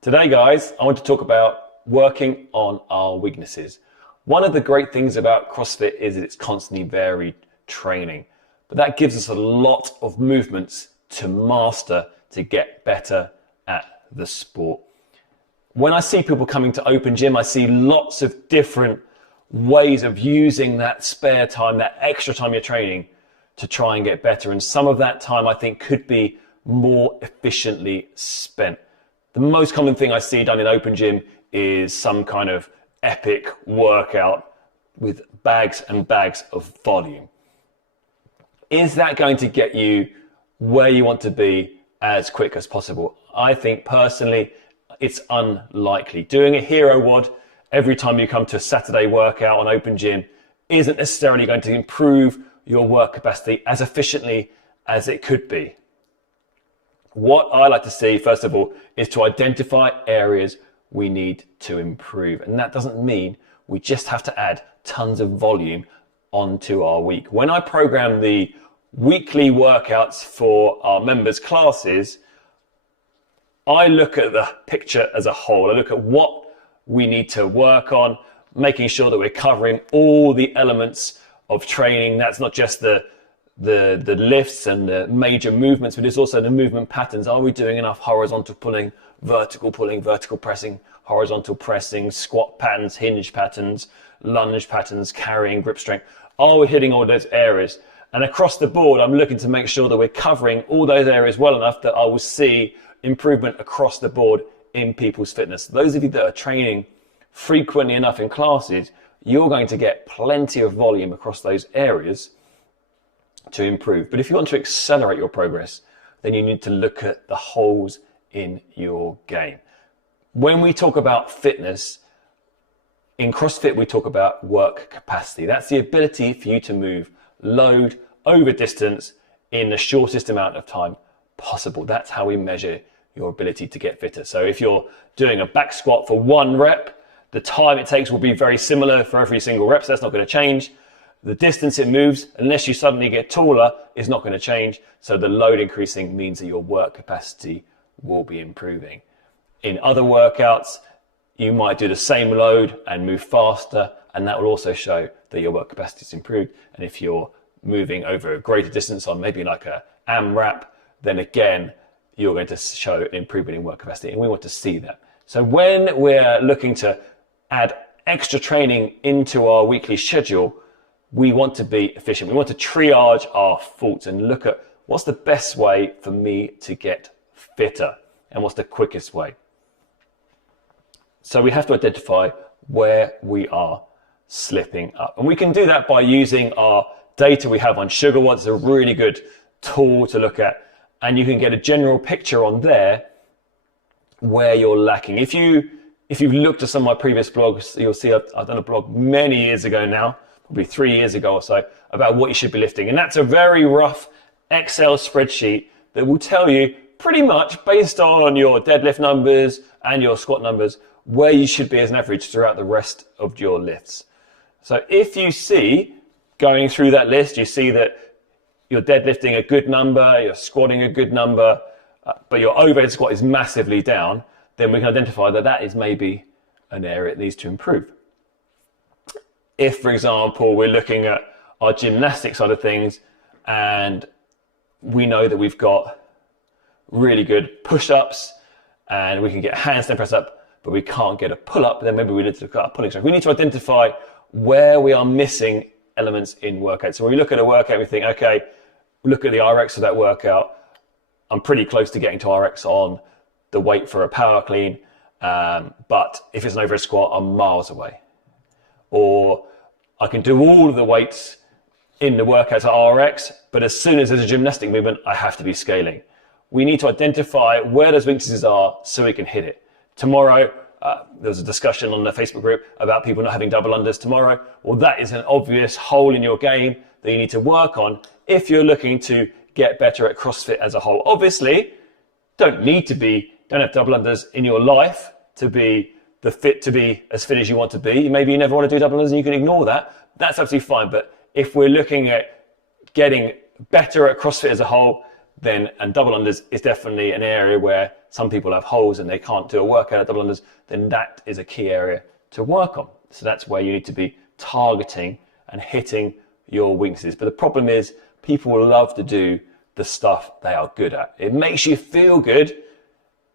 Today, guys, I want to talk about working on our weaknesses. One of the great things about CrossFit is that it's constantly varied training, but that gives us a lot of movements to master to get better at the sport. When I see people coming to Open Gym, I see lots of different ways of using that spare time, that extra time you're training to try and get better. And some of that time I think could be more efficiently spent. The most common thing I see done in Open Gym is some kind of epic workout with bags and bags of volume. Is that going to get you where you want to be as quick as possible? I think personally, it's unlikely. Doing a hero WOD every time you come to a Saturday workout on Open Gym isn't necessarily going to improve your work capacity as efficiently as it could be. What I like to see, first of all, is to identify areas we need to improve. And that doesn't mean we just have to add tons of volume onto our week. When I program the weekly workouts for our members' classes, I look at the picture as a whole. I look at what we need to work on, making sure that we're covering all the elements of training. That's not just the lifts and the major movements, but it's also the movement patterns. Are we doing enough horizontal pulling, vertical pressing, horizontal pressing, squat patterns, hinge patterns, lunge patterns, carrying, grip strength? Are we hitting all those areas? And across the board, I'm looking to make sure that we're covering all those areas well enough that I will see improvement across the board in people's fitness. Those of you that are training frequently enough in classes, you're going to get plenty of volume across those areas to improve. But if you want to accelerate your progress, then you need to look at the holes in your game. When we talk about fitness, in CrossFit, we talk about work capacity. That's the ability for you to move load over distance in the shortest amount of time possible. That's how we measure your ability to get fitter. So if you're doing a back squat for 1 rep, the time it takes will be very similar for every single rep, so that's not going to change. The distance it moves, unless you suddenly get taller, is not going to change. So the load increasing means that your work capacity will be improving. In other workouts, you might do the same load and move faster, and that will also show that your work capacity is improved. And if you're moving over a greater distance on maybe like a AMRAP, then again, you're going to show an improvement in work capacity, and we want to see that. So when we're looking to add extra training into our weekly schedule, we want to be efficient. We want to triage our faults and look at what's the best way for me to get fitter and what's the quickest way. So we have to identify where we are slipping up. And we can do that by using our data we have on Sugar WOD. It's a really good tool to look at. And you can get a general picture on there where you're lacking. If you've looked at some of my previous blogs, you'll see I've done a blog many years ago now, probably 3 years ago or so, about what you should be lifting. And that's a very rough Excel spreadsheet that will tell you pretty much based on your deadlift numbers and your squat numbers where you should be as an average throughout the rest of your lifts. So if you see going through that list, you see that you're deadlifting a good number, you're squatting a good number, but your overhead squat is massively down, then we can identify that that is maybe an area that needs to improve. If, for example, we're looking at our gymnastic side of things and we know that we've got really good push-ups and we can get a handstand press up, but we can't get a pull-up, then maybe we need to look at our pulling strength. We need to identify where we are missing elements in workout. So when we look at a workout, we think, okay, look at the RX of that workout. I'm pretty close to getting to RX on the weight for a power clean, but if it's an overhead squat, I'm miles away. Or I can do all of the weights in the workout at RX, but as soon as there's a gymnastic movement, I have to be scaling. We need to identify where those weaknesses are so we can hit it. Tomorrow, there was a discussion on the Facebook group about people not having double unders tomorrow. Well, that is an obvious hole in your game that you need to work on if you're looking to get better at CrossFit as a whole. Obviously, don't have double unders in your life to be as fit as you want to be. Maybe you never want to do double unders and you can ignore that. That's absolutely fine. But if we're looking at getting better at CrossFit as a whole, then, and double unders is definitely an area where some people have holes and they can't do a workout at double unders, then that is a key area to work on. So that's where you need to be targeting and hitting your weaknesses. But the problem is people love to do the stuff they are good at. It makes you feel good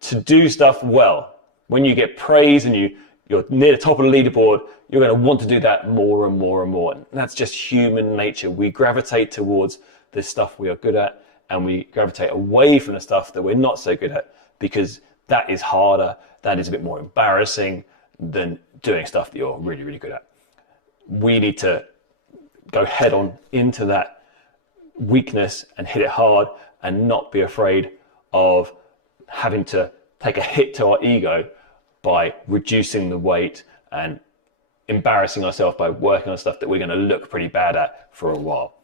to do stuff well. When you get praise and you're near the top of the leaderboard, you're going to want to do that more and more and more. And that's just human nature. We gravitate towards the stuff we are good at, and we gravitate away from the stuff that we're not so good at, because that is harder, that is a bit more embarrassing than doing stuff that you're really, really good at. We need to go head on into that weakness and hit it hard, and not be afraid of having to take a hit to our ego by reducing the weight and embarrassing ourselves by working on stuff that we're going to look pretty bad at for a while.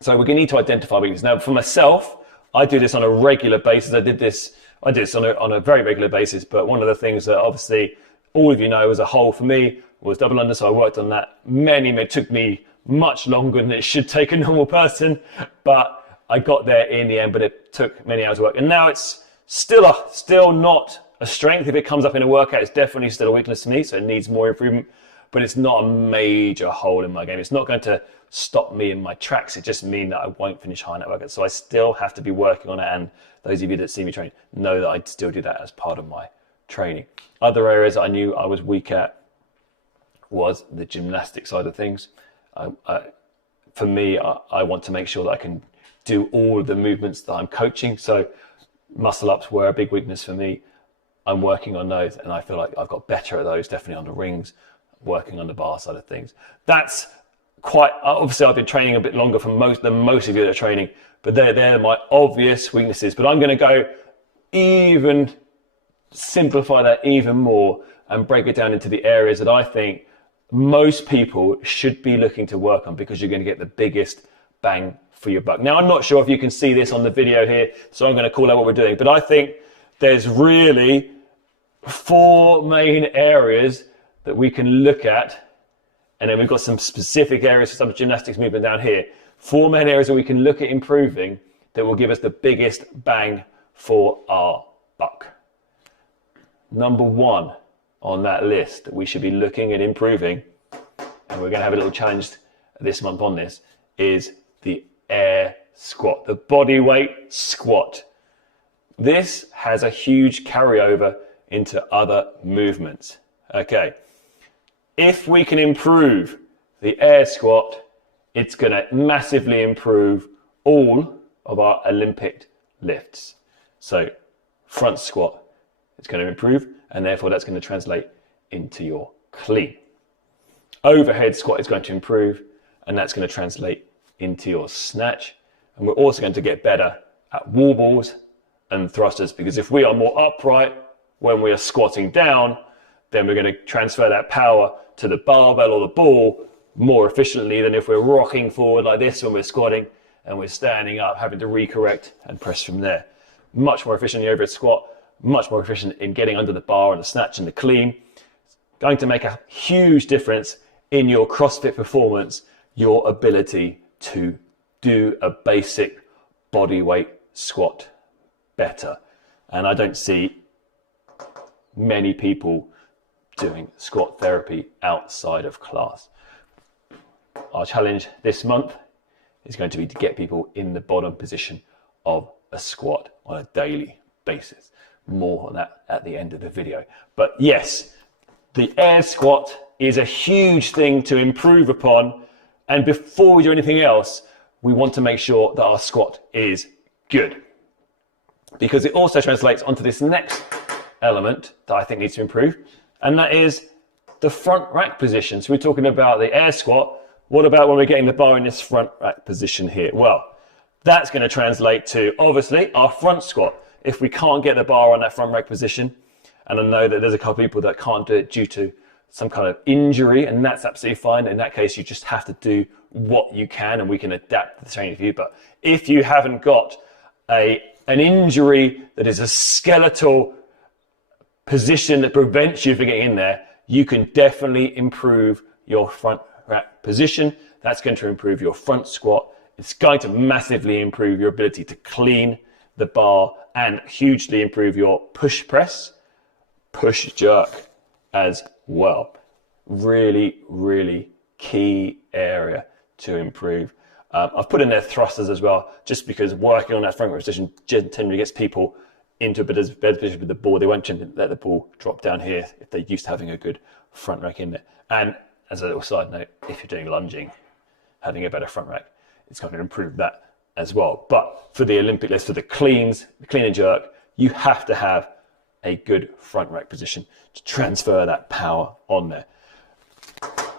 So we're going to need to identify weakness. Now, for myself, I do this on a regular basis. I did this on a very regular basis, but one of the things that obviously all of you know as a whole for me was double under, so I worked on that it took me much longer than it should take a normal person, but I got there in the end, but it took many hours of work. And now it's still not a strength. If it comes up in a workout, it's definitely still a weakness to me, so it needs more improvement, but it's not a major hole in my game. It's not going to stop me in my tracks. It just means that I won't finish high in that workout. So I still have to be working on it, and those of you that see me train know that I still do that as part of my training. Other areas I knew I was weak at was the gymnastic side of things. For me, I want to make sure that I can do all of the movements that I'm coaching. So muscle ups were a big weakness for me. I'm working on those, and I feel like I've got better at those, definitely on the rings, working on the bar side of things. That's quite, obviously I've been training a bit longer than most of you that are training, but they're my obvious weaknesses. But I'm going to go even simplify that even more and break it down into the areas that I think most people should be looking to work on, because you're going to get the biggest bang for your buck. Now, I'm not sure if you can see this on the video here, so I'm going to call out what we're doing, but I think there's really 4 main areas that we can look at, and then we've got some specific areas for some gymnastics movement down here. 4 main areas that we can look at improving that will give us the biggest bang for our buck. Number 1 on that list that we should be looking at improving, and we're going to have a little challenge this month on this, is the air squat, the body weight squat. This has a huge carryover into other movements. Okay, if we can improve the air squat, it's going to massively improve all of our Olympic lifts. So front squat, it's going to improve, and therefore that's going to translate into your clean. Overhead squat is going to improve, and that's going to translate into your snatch. And we're also going to get better at wall balls and thrusters, because if we are more upright when we are squatting down, then we're going to transfer that power to the barbell or the ball more efficiently than if we're rocking forward like this when we're squatting and we're standing up, having to recorrect and press from there. Much more efficient in the overhead squat, much more efficient in getting under the bar and the snatch and the clean. Going to make a huge difference in your CrossFit performance, your ability to do a basic body weight squat better. And I don't see many people doing squat therapy outside of class. Our challenge this month is going to be to get people in the bottom position of a squat on a daily basis. More on that at the end of the video. But yes, the air squat is a huge thing to improve upon. And before we do anything else, we want to make sure that our squat is good, because it also translates onto this next element that I think needs to improve, and that is the front rack position. So we're talking about the air squat. What about when we're getting the bar in this front rack position here? Well, that's going to translate to, obviously, our front squat. If we can't get the bar on that front rack position, and I know that there's a couple of people that can't do it due to some kind of injury, and that's absolutely fine. In that case, you just have to do what you can, and we can adapt the training for you. But if you haven't got an injury that is a skeletal position that prevents you from getting in there, you can definitely improve your front rack position. That's going to improve your front squat It's going to massively improve your ability to clean the bar and hugely improve your push press, push jerk as well. Really, really key area to improve. I've put in there thrusters as well, just because working on that front rack position generally gets people into a bit of better position with the ball. They won't let the ball drop down here if they're used to having a good front rack in there. And as a little side note, if you're doing lunging, having a better front rack, it's going to improve that as well. But for the Olympic list, for the clean and jerk, you have to have a good front rack position to transfer that power on there.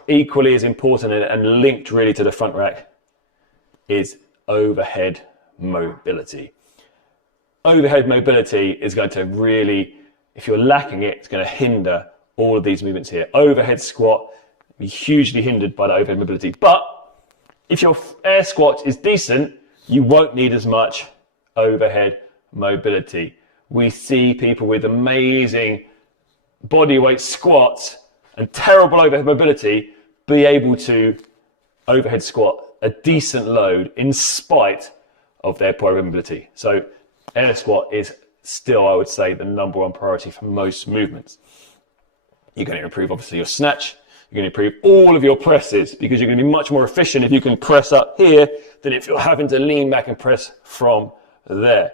Equally as important and linked really to the front rack is overhead mobility. Overhead mobility is going to really, if you're lacking it, it's going to hinder all of these movements here. Overhead squat, be hugely hindered by the overhead mobility. But if your air squat is decent, you won't need as much overhead mobility. We see people with amazing bodyweight squats and terrible overhead mobility be able to overhead squat a decent load in spite of their poor mobility. So air squat is still, I would say, the number one priority for most movements. You're going to improve, obviously, your snatch. You're going to improve all of your presses because you're going to be much more efficient if you can press up here than if you're having to lean back and press from there.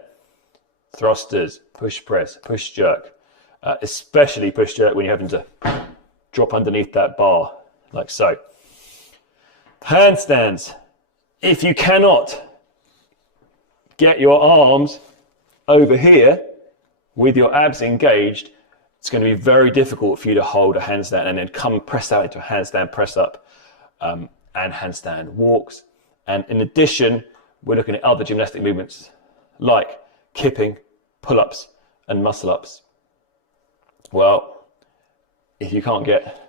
Thrusters, push press, push jerk, especially push jerk when you're having to drop underneath that bar like so. Handstands. If you cannot get your arms over here with your abs engaged, it's going to be very difficult for you to hold a handstand and then come press out into a handstand press up and handstand walks. And in addition, we're looking at other gymnastic movements like kipping, pull-ups and muscle-ups. Well, if you can't get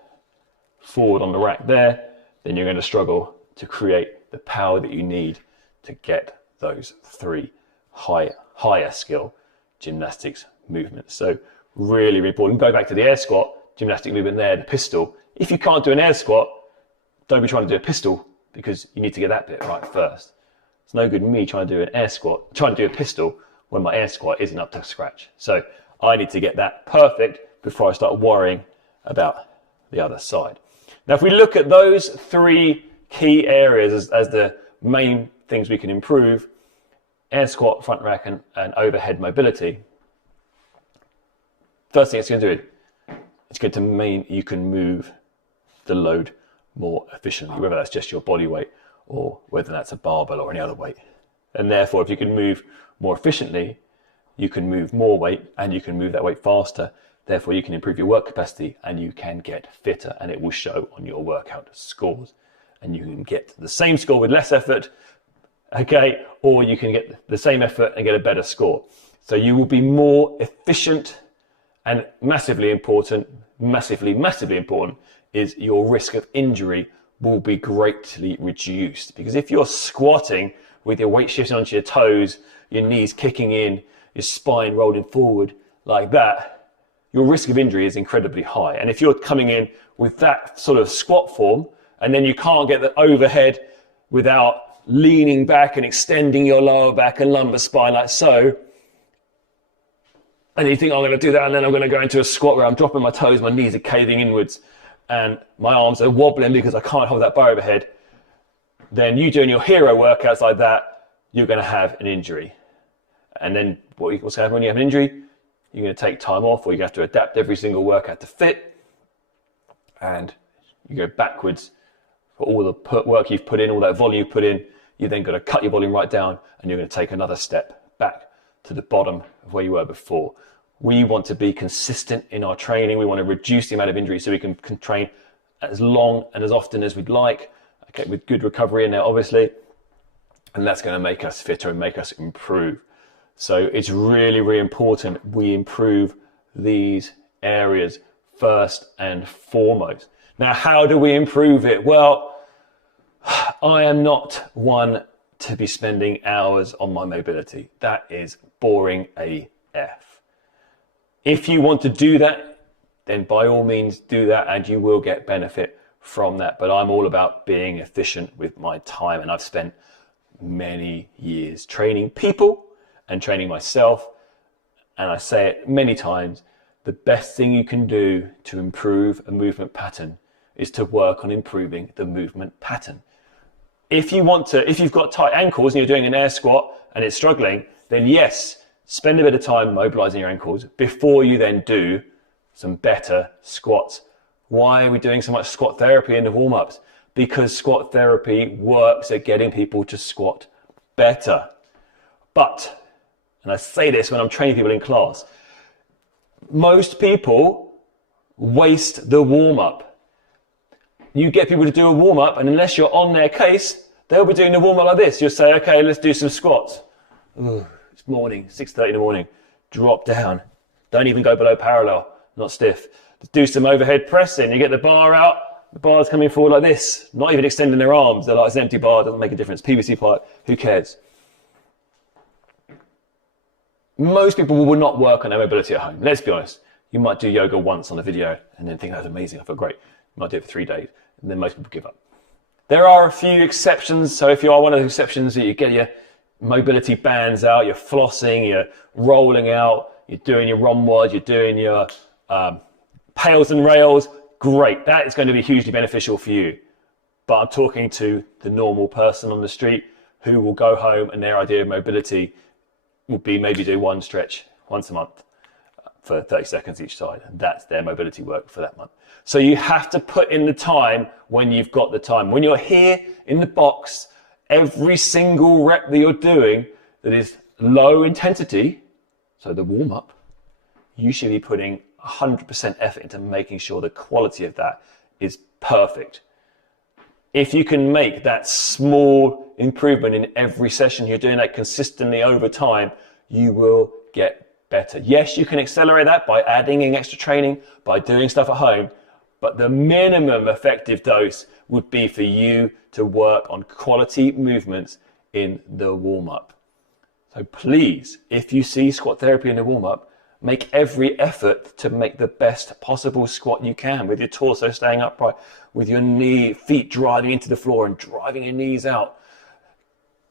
forward on the rack there, then you're going to struggle to create the power that you need to get those three higher skill gymnastics movements. So really, really important. Go back to the air squat, gymnastic movement there, the pistol. If you can't do an air squat, don't be trying to do a pistol because you need to get that bit right first. It's no good me trying to do an air squat, trying to do a pistol when my air squat isn't up to scratch. So I need to get that perfect before I start worrying about the other side. Now, if we look at those three key areas as the main things we can improve, air squat, front rack, and overhead mobility, first thing it's going to do, it's going to mean you can move the load more efficiently, whether that's just your body weight or whether that's a barbell or any other weight. And therefore, if you can move more efficiently, you can move more weight and you can move that weight faster. Therefore, you can improve your work capacity and you can get fitter, and it will show on your workout scores. And you can get the same score with less effort, okay, or you can get the same effort and get a better score. So you will be more efficient, and massively important is your risk of injury will be greatly reduced. Because if you're squatting with your weight shifting onto your toes, your knees kicking in, your spine rolling forward like that, your risk of injury is incredibly high. And if you're coming in with that sort of squat form, and then you can't get the overhead without leaning back and extending your lower back and lumbar spine like so, and you think, I'm going to do that, and then I'm going to go into a squat where I'm dropping my toes, my knees are caving inwards, and my arms are wobbling because I can't hold that bar overhead, then you doing your hero workouts like that, you're going to have an injury. And then what's going to happen when you have an injury? You're going to take time off, or you have to adapt every single workout to fit, and you go backwards for all the work you've put in, all that volume you've put in. You then got to cut your volume right down, and you're going to take another step back to the bottom of where you were before. We want to be consistent in our training. We want to reduce the amount of injury so we can train as long and as often as we'd like, okay, with good recovery in there, obviously, and that's going to make us fitter and make us improve. So it's really, really important we improve these areas first and foremost. Now, how do we improve it? Well, I am not one to be spending hours on my mobility. That is boring AF. If you want to do that, then by all means do that, and you will get benefit from that. But I'm all about being efficient with my time, and I've spent many years training people and training myself. And I say it many times, the best thing you can do to improve a movement pattern is to work on improving the movement pattern. If you've got tight ankles and you're doing an air squat and it's struggling, then yes, spend a bit of time mobilizing your ankles before you then do some better squats. Why are we doing so much squat therapy in the warm-ups? Because squat therapy works at getting people to squat better. But, and I say this when I'm training people in class, most people waste the warm-up. You get people to do a warm-up, and unless you're on their case, they'll be doing the warm-up like this. You'll say, okay, let's do some squats. Ooh, it's morning, 6:30 in the morning. Drop down. Don't even go below parallel, not stiff. Do some overhead pressing. You get the bar out, the bar's coming forward like this, not even extending their arms. They're like, it's an empty bar, doesn't make a difference. PVC pipe, who cares? Most people will not work on their mobility at home. Let's be honest. You might do yoga once on a video and then think that was amazing, I feel great. You might do it for 3 days and then most people give up. There are a few exceptions. So if you are one of the exceptions, that you get your mobility bands out, you're flossing, you're rolling out, you're doing your rhomboids, you're doing your pails and rails, great. That is going to be hugely beneficial for you. But I'm talking to the normal person on the street who will go home and their idea of mobility will be maybe do one stretch once a month for 30 seconds each side. And that's their mobility work for that month. So you have to put in the time when you've got the time. When you're here in the box, every single rep that you're doing that is low intensity, so the warm up, you should be putting 100% effort into making sure the quality of that is perfect. If you can make that small improvement in every session, you're doing that consistently over time, you will get better. Yes, you can accelerate that by adding in extra training, by doing stuff at home, but the minimum effective dose would be for you to work on quality movements in the warm-up. So please, if you see squat therapy in the warm-up, make every effort to make the best possible squat you can, with your torso staying upright, with your feet driving into the floor and driving your knees out,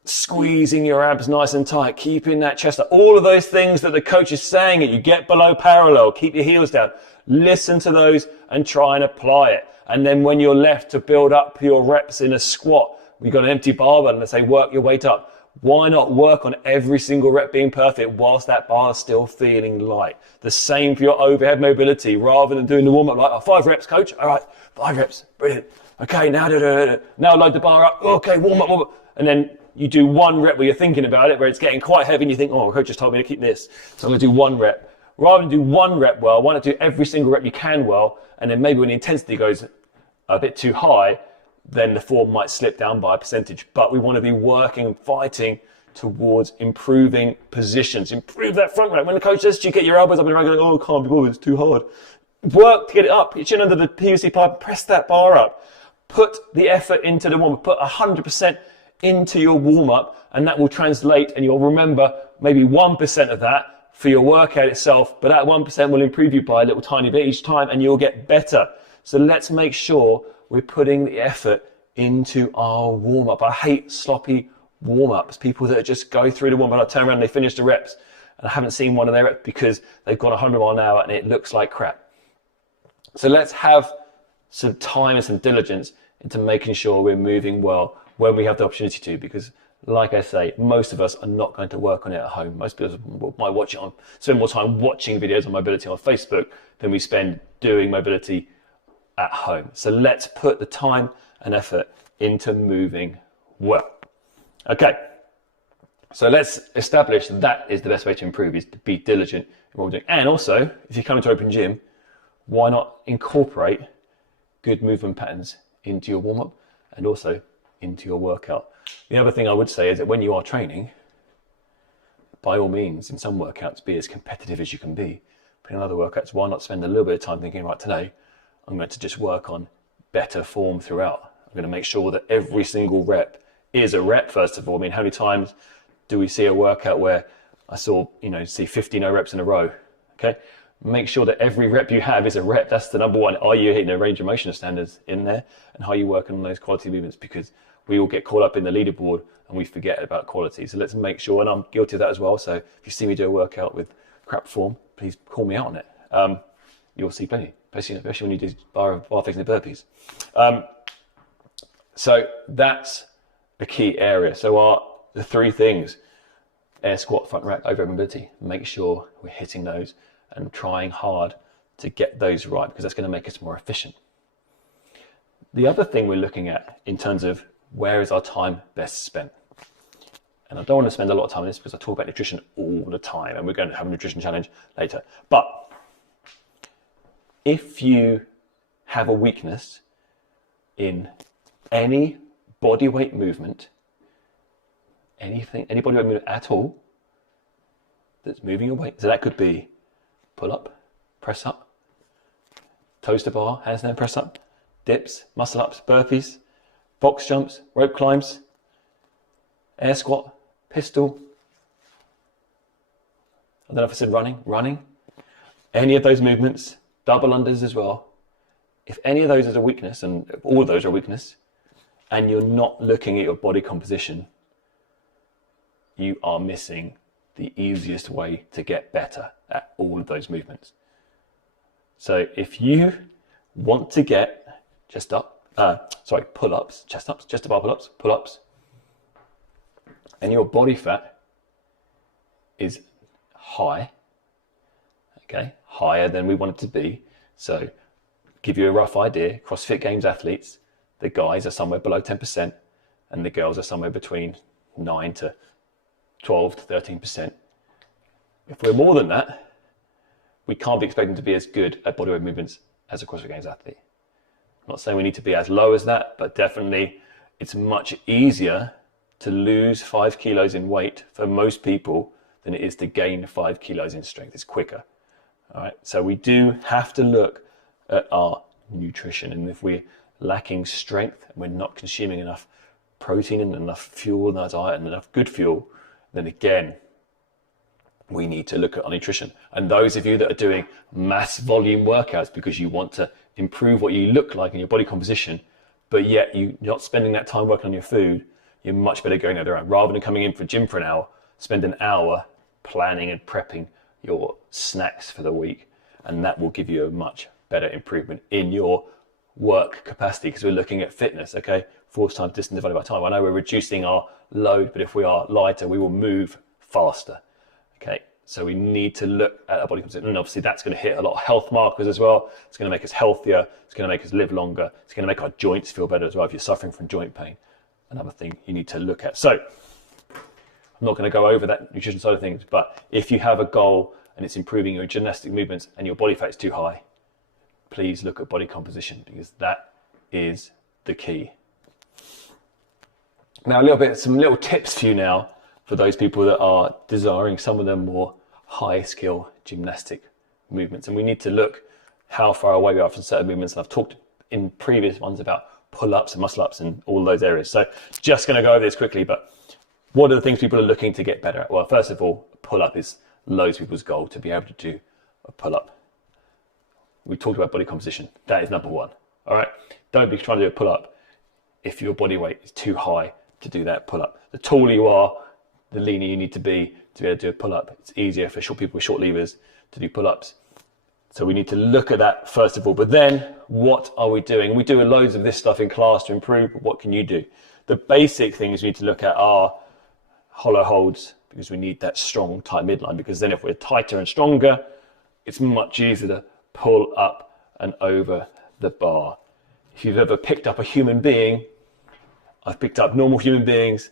squeezing your abs nice and tight, keeping that chest up. All of those things that the coach is saying, that you get below parallel, keep your heels down. Listen to those and try and apply it. And then when you're left to build up your reps in a squat, you've got an empty barbell and they say work your weight up. Why not work on every single rep being perfect whilst that bar is still feeling light? The same for your overhead mobility, rather than doing the warm-up like, oh, 5 reps, coach. All right, 5 reps, brilliant. Okay, now load the bar up. Okay, warm up. And then you do 1 rep where you're thinking about it, where it's getting quite heavy and you think, oh, coach just told me to keep this, so I'm gonna do 1 rep. Rather than do 1 rep well, why not do every single rep you can well, and then maybe when the intensity goes a bit too high, then the form might slip down by a percentage. But we want to be working, fighting towards improving positions, improve that front rep. When the coach says to you, get your elbows up and around, going, oh, can't be bothered, it's too hard. Work to get it up, your chin under the PVC pipe, press that bar up. Put the effort into the warm-up, put 100% into your warm-up, and that will translate, and you'll remember maybe 1% of that for your workout itself, but that 1% will improve you by a little tiny bit each time, and you'll get better. So let's make sure we're putting the effort into our warm-up. I hate sloppy warm-ups, people that just go through the warm-up and I turn around and they finish the reps, and I haven't seen one of their reps because they've got 100 mile an hour and it looks like crap. So let's have some time and some diligence into making sure we're moving well when we have the opportunity to, because like I say, most of us are not going to work on it at home. Most people might spend more time watching videos on mobility on Facebook than we spend doing mobility at home. So let's put the time and effort into moving well. Okay, so let's establish that is the best way to improve, is to be diligent in what we're doing. And also, if you come into Open Gym, why not incorporate good movement patterns into your warm-up and also into your workout? The other thing I would say is that when you are training, by all means, in some workouts, be as competitive as you can be. But in other workouts, why not spend a little bit of time thinking, right, today, I'm going to just work on better form throughout. I'm going to make sure that every single rep is a rep, first of all. I mean, how many times do we see a workout where I see 50 no reps in a row? Okay. Make sure that every rep you have is a rep. That's the number one. Are you hitting the range of motion standards in there? And how are you working on those quality movements? Because we all get caught up in the leaderboard and we forget about quality. So let's make sure, and I'm guilty of that as well. So if you see me do a workout with crap form, please call me out on it. You'll see plenty, especially when you do bar facing the burpees. So that's a key area. So the three things: air squat, front rack, overhead mobility. Make sure we're hitting those and trying hard to get those right, because that's going to make us more efficient. The other thing we're looking at in terms of where is our time best spent. And I don't want to spend a lot of time on this because I talk about nutrition all the time, and we're going to have a nutrition challenge later. But if you have a weakness in any body weight movement, any body weight movement at all that's moving your weight, so that could be pull up, press up, toes to bar, handstand press up, dips, muscle ups, burpees, box jumps, rope climbs, air squat, pistol. I don't know if I said running, any of those movements, double unders as well. If any of those is a weakness, and all of those are a weakness, and you're not looking at your body composition, you are missing the easiest way to get better at all of those movements. So if you want to get pull-ups, chest ups, chest to bar pull-ups, pull-ups, and your body fat is high, okay, higher than we want it to be. So give you a rough idea, CrossFit Games athletes, the guys are somewhere below 10% and the girls are somewhere between 9 to 12 to 13%. If we're more than that, we can't be expecting to be as good at bodyweight movements as a CrossFit Games athlete. I'm not saying we need to be as low as that, but definitely it's much easier to lose 5 kilos in weight for most people than it is to gain 5 kilos in strength. It's quicker. All right. So we do have to look at our nutrition, and if we're lacking strength and we're not consuming enough protein and enough fuel in our diet and enough good fuel, then again, we need to look at our nutrition. And those of you that are doing mass volume workouts because you want to improve what you look like in your body composition, but yet you're not spending that time working on your food, you're much better going the other way. Rather than coming in for gym for an hour, spend an hour planning and prepping your snacks for the week, and that will give you a much better improvement in your work capacity, because we're looking at fitness, okay? Force times distance divided by time. I know we're reducing our load, but if we are lighter, we will move faster, okay? So we need to look at our body composition, and obviously that's going to hit a lot of health markers as well. It's going to make us healthier. It's going to make us live longer. It's going to make our joints feel better as well if you're suffering from joint pain. Another thing you need to look at. So I'm not going to go over that nutrition side of things, but if you have a goal and it's improving your gymnastic movements and your body fat is too high, please look at body composition, because that is the key. Now some little tips for you now for those people that are desiring some of the more high skill gymnastic movements. And we need to look how far away we are from certain movements. And I've talked in previous ones about pull-ups and muscle-ups and all those areas. So just going to go over this quickly, but what are the things people are looking to get better at? Well, first of all, pull-up is loads of people's goal, to be able to do a pull-up. We talked about body composition. That is number one. All right. Don't be trying to do a pull-up if your body weight is too high to do that pull-up. The taller you are, the leaner you need to be able to do a pull-up. It's easier for short people with short levers to do pull-ups. So we need to look at that first of all. But then what are we doing? We do loads of this stuff in class to improve, but what can you do? The basic things we need to look at are hollow holds, because we need that strong, tight midline, because then if we're tighter and stronger, it's much easier to pull up and over the bar. If you've ever picked up a human being, I've picked up normal human beings,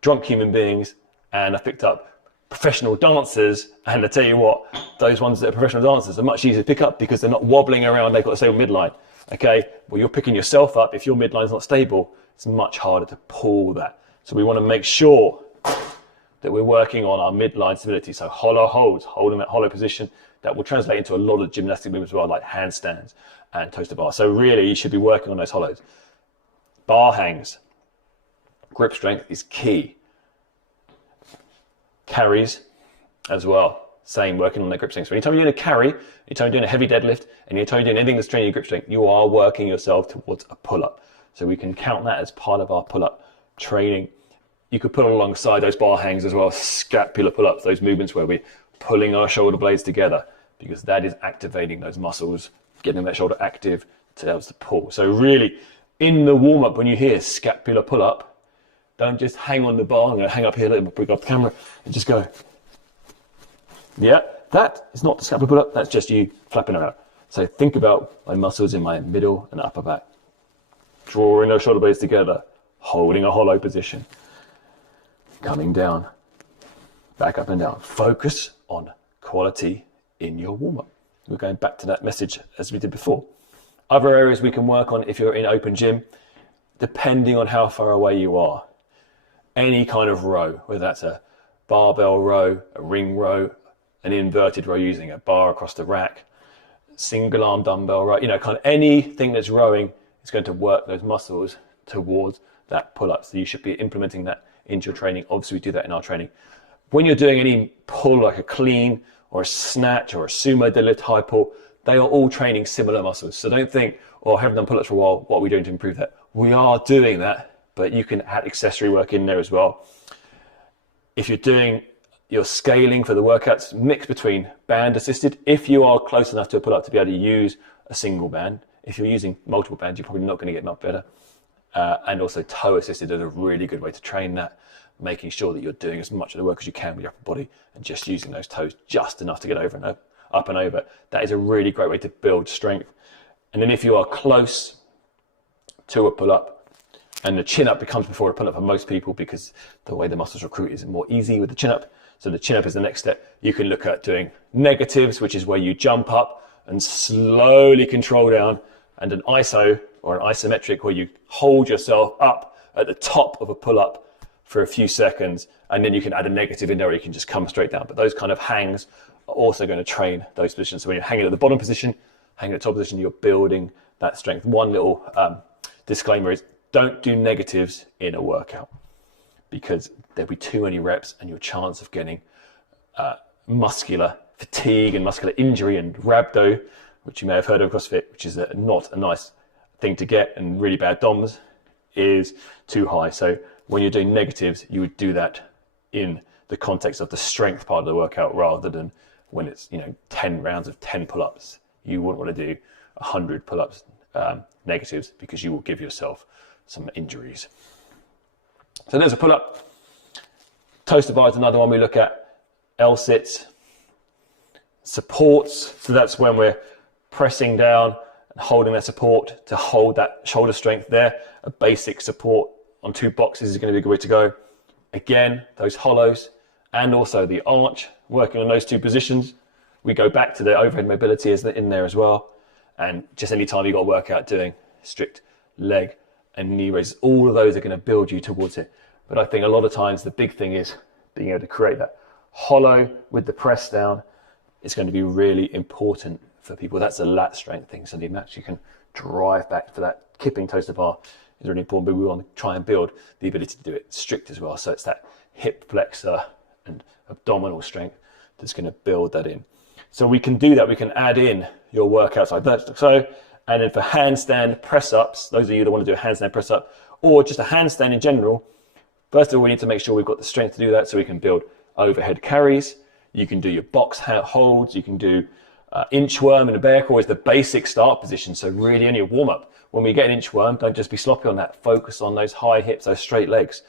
drunk human beings, and I've picked up professional dancers, and I tell you what, those ones that are professional dancers are much easier to pick up because they're not wobbling around, they've got a stable midline, okay? Well, you're picking yourself up. If your midline's not stable, it's much harder to pull that. So we want to make sure that we're working on our midline stability. So hollow holds, holding that hollow position, that will translate into a lot of gymnastic movements as well, like handstands and toes to bar. So really, you should be working on those hollows. Bar hangs, grip strength is key. Carries as well, same, working on that grip strength. So anytime you're doing a carry, anytime you're doing a heavy deadlift, and anytime you're doing anything that's training your grip strength, you are working yourself towards a pull-up. So we can count that as part of our pull-up training. You could put alongside those bar hangs as well, scapular pull-ups, those movements where we're pulling our shoulder blades together, because that is activating those muscles, getting that shoulder active to help us to pull. So really, in the warm-up, when you hear scapular pull-up, don't just hang on the bar. I'm going to hang up here, let me bring up the camera, and just go. Yeah, that is not the scapular pull-up, that's just you flapping around. So think about my muscles in my middle and upper back. Drawing those shoulder blades together, holding a hollow position. Coming down, back up and down. Focus on quality in your warm-up. We're going back to that message as we did before. Other areas we can work on if you're in open gym, depending on how far away you are. Any kind of row, whether that's a barbell row, a ring row, an inverted row using a bar across the rack, single arm dumbbell row, kind of anything that's rowing is going to work those muscles towards that pull-up. So you should be implementing that into your training. Obviously, we do that in our training. When you're doing any pull, like a clean or a snatch or a sumo deadlift high pull, they are all training similar muscles. So don't think, I haven't done pull-ups for a while, what are we doing to improve that? We are doing that, but you can add accessory work in there as well. If you're doing your scaling for the workouts, mix between band assisted. If you are close enough to a pull-up to be able to use a single band, if you're using multiple bands, you're probably not going to get much better. And also toe assisted is a really good way to train that, making sure that you're doing as much of the work as you can with your upper body and just using those toes just enough to get over and up and over. That is a really great way to build strength. And then if you are close to a pull-up, and the chin-up becomes before a pull-up for most people because the way the muscles recruit is more easy with the chin-up. So the chin-up is the next step. You can look at doing negatives, which is where you jump up and slowly control down, and an iso or an isometric where you hold yourself up at the top of a pull-up for a few seconds, and then you can add a negative in there, or you can just come straight down. But those kind of hangs are also going to train those positions. So when you're hanging at the bottom position, hanging at the top position, you're building that strength. One little disclaimer is don't do negatives in a workout, because there'll be too many reps and your chance of getting muscular fatigue and muscular injury and rhabdo, which you may have heard of CrossFit, which is not a nice thing to get, and really bad DOMs, is too high. So when you're doing negatives, you would do that in the context of the strength part of the workout rather than when it's 10 rounds of 10 pull-ups. You wouldn't want to do 100 pull-ups negatives, because you will give yourself some injuries. So there's a pull-up. Toes to bar is another one we look at. L-sits. Supports, so that's when we're pressing down and holding that support to hold that shoulder strength there. A basic support on 2 boxes is going to be a good way to go. Again, those hollows and also the arch, working on those 2 positions. We go back to the overhead mobility is in there as well. And just any time you've got a workout doing strict leg and knee raises, all of those are going to build you towards it. But I think a lot of times the big thing is being able to create that hollow with the press down. It's going to be really important for people. That's a lat strength thing. So the match you can drive back for that kipping toes to bar is really important, but we want to try and build the ability to do it strict as well. So it's that hip flexor and abdominal strength that's going to build that in. So we can do that. We can add in your workouts like that. So, and then for handstand press ups, those of you that want to do a handstand press up or just a handstand in general, first of all, we need to make sure we've got the strength to do that, so we can build overhead carries. You can do your box holds. You can do inchworm and a bear crawl is the basic start position. So really in your warm up, when we get an inchworm, don't just be sloppy on that. Focus on those high hips, those straight legs.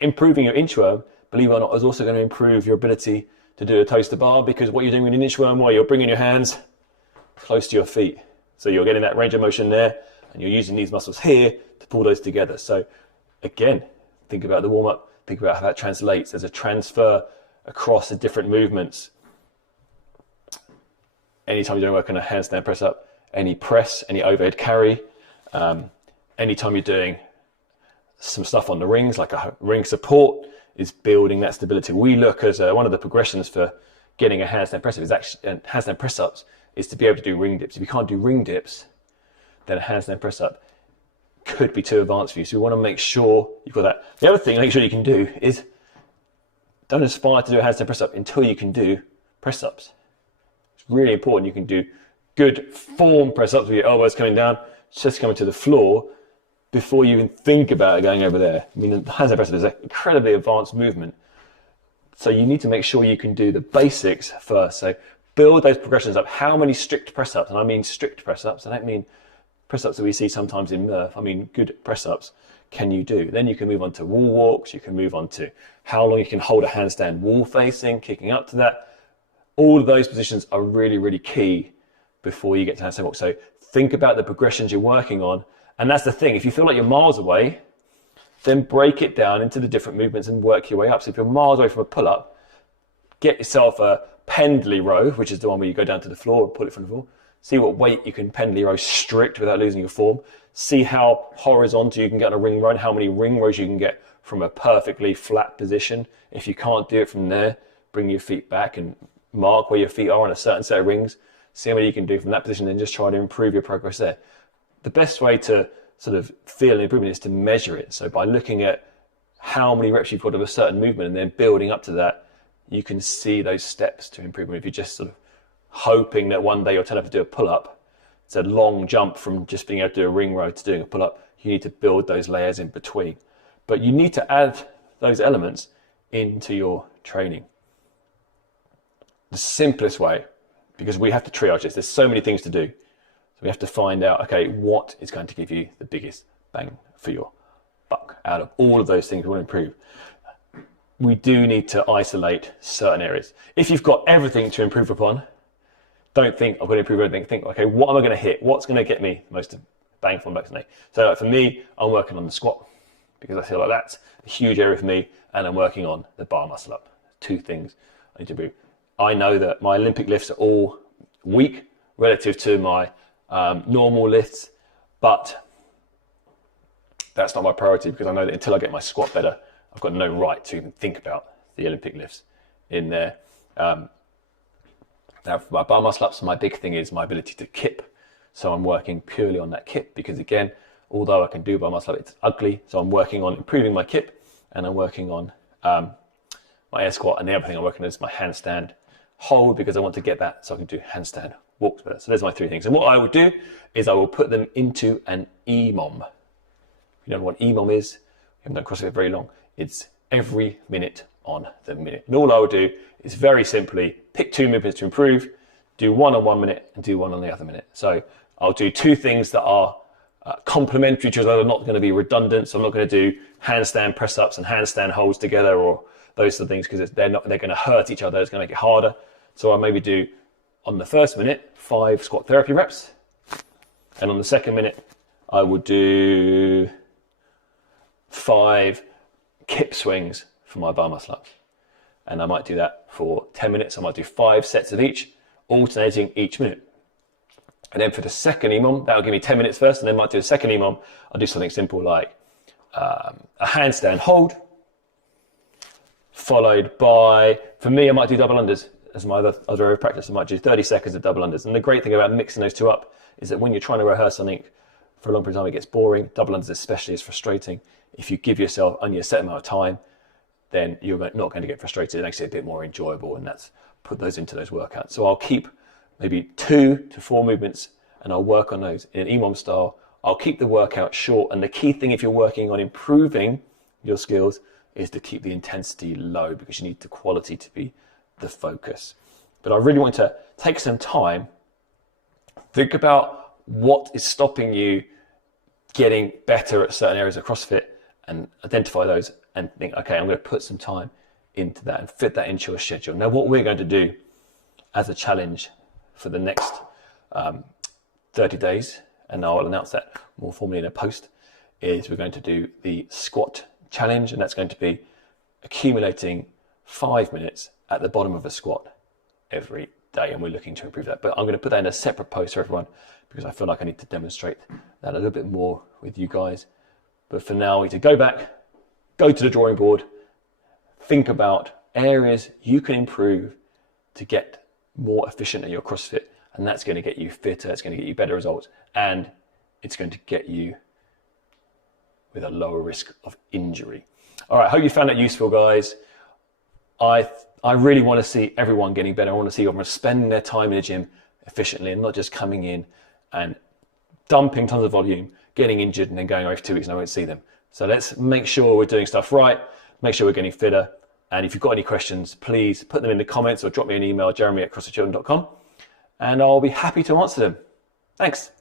Improving your inchworm, believe it or not, is also going to improve your ability to do a toes to bar, because what you're doing with an inchworm, you're bringing your hands close to your feet. So you're getting that range of motion there, and you're using these muscles here to pull those together. So again, think about the warm up, think about how that translates. There's a transfer across the different movements. Anytime you're working on a handstand press up, any press, any overhead carry, anytime you're doing some stuff on the rings, like a ring support, is building that stability. We look as one of the progressions for getting a handstand press up is actually handstand press ups is to be able to do ring dips. If you can't do ring dips, then a handstand press up could be too advanced for you. So we want to make sure you've got that. The other thing to make sure you can do is don't aspire to do a handstand press up until you can do press ups. It's really important you can do good form press ups with your elbows coming down, chest coming to the floor, before you even think about going over there. I mean, the handstand press up is an incredibly advanced movement. So you need to make sure you can do the basics first. So build those progressions up. How many strict press ups? And I mean strict press ups. I don't mean press ups that we see sometimes in Murph. I mean good press ups can you do? Then you can move on to wall walks. You can move on to how long you can hold a handstand wall facing, kicking up to that. All of those positions are really, really key before you get to handstand walk. So think about the progressions you're working on. And that's the thing. If you feel like you're miles away, then break it down into the different movements and work your way up. So if you're miles away from a pull-up, get yourself a pendley row, which is the one where you go down to the floor and pull it from the floor. See what weight you can pendley row strict without losing your form. See how horizontal you can get on a ring row and how many ring rows you can get from a perfectly flat position. If you can't do it from there, bring your feet back and mark where your feet are on a certain set of rings. See how many you can do from that position and just try to improve your progress there. The best way to sort of feel an improvement is to measure it. So by looking at how many reps you've got of a certain movement and then building up to that, you can see those steps to improvement. If you're just sort of hoping that one day you'll turn up to do a pull-up, it's a long jump from just being able to do a ring row to doing a pull-up. You need to build those layers in between. But you need to add those elements into your training. The simplest way, because we have to triage this, there's so many things to do. So we have to find out, okay, what is going to give you the biggest bang for your buck out of all of those things we want to improve. We do need to isolate certain areas. If you've got everything to improve upon, don't think I'm going to improve everything. Think, okay, what am I going to hit? What's going to get me the most bang for my buck today? So like for me, I'm working on the squat because I feel like that's a huge area for me, and I'm working on the bar muscle up. Two things I need to improve. I know that my Olympic lifts are all weak relative to my normal lifts, but that's not my priority because I know that until I get my squat better, I've got no right to even think about the Olympic lifts in there. Now for my bar muscle ups, my big thing is my ability to kip. So I'm working purely on that kip because again, although I can do bar muscle up, it's ugly. So I'm working on improving my kip and I'm working on my air squat, and the other thing I'm working on is my handstand hold because I want to get that so I can do handstand walks better. So there's my three things. And what I would do is I will put them into an EMOM. If you don't know what EMOM is, you haven't done CrossFit very long, it's every minute on the minute. And all I would do is very simply pick two movements to improve, do one on 1 minute and do one on the other minute. So I'll do two things that are complementary to each other, not going to be redundant. So I'm not going to do handstand press ups and handstand holds together or those sort of things because they're going to hurt each other. It's going to make it harder. So I'll maybe do on the first minute 5 squat therapy reps, and on the second minute I would do 5 kip swings for my bar muscle ups. And I might do that for 10 minutes. I might do 5 sets of each, alternating each minute. And then for the second EMOM, that'll give me 10 minutes first, and then I might do a second EMOM. I'll do something simple like a handstand hold, followed by, for me, I might do double unders as my other area of practice. I might do 30 seconds of double unders. And the great thing about mixing those two up is that when you're trying to rehearse something for a long period of time, it gets boring. Double unders especially is frustrating. If you give yourself only a set amount of time, then you're not going to get frustrated. It makes it a bit more enjoyable, and that's put those into those workouts. So I'll keep maybe 2 to 4 movements and I'll work on those in an EMOM style. I'll keep the workout short, and the key thing if you're working on improving your skills is to keep the intensity low because you need the quality to be the focus. But I really want to take some time, think about what is stopping you getting better at certain areas of CrossFit and identify those and think, okay, I'm going to put some time into that and fit that into your schedule. Now, what we're going to do as a challenge for the next 30 days, and I'll announce that more formally in a post, is we're going to do the squat challenge, and that's going to be accumulating 5 minutes at the bottom of a squat every day, and we're looking to improve that. But I'm going to put that in a separate post for everyone because I feel like I need to demonstrate that a little bit more with you guys. But for now, we need to go back, go to the drawing board, think about areas you can improve to get more efficient at your CrossFit, and that's going to get you fitter, it's going to get you better results, and it's going to get you with a lower risk of injury. All right, hope you found that useful, guys. I really want to see everyone getting better. I want to see everyone spending their time in the gym efficiently and not just coming in and dumping tons of volume, getting injured, and then going away for 2 weeks and I won't see them. So let's make sure we're doing stuff right, make sure we're getting fitter. And if you've got any questions, please put them in the comments or drop me an email, jeremy@crossfitchildren.com, and I'll be happy to answer them. Thanks.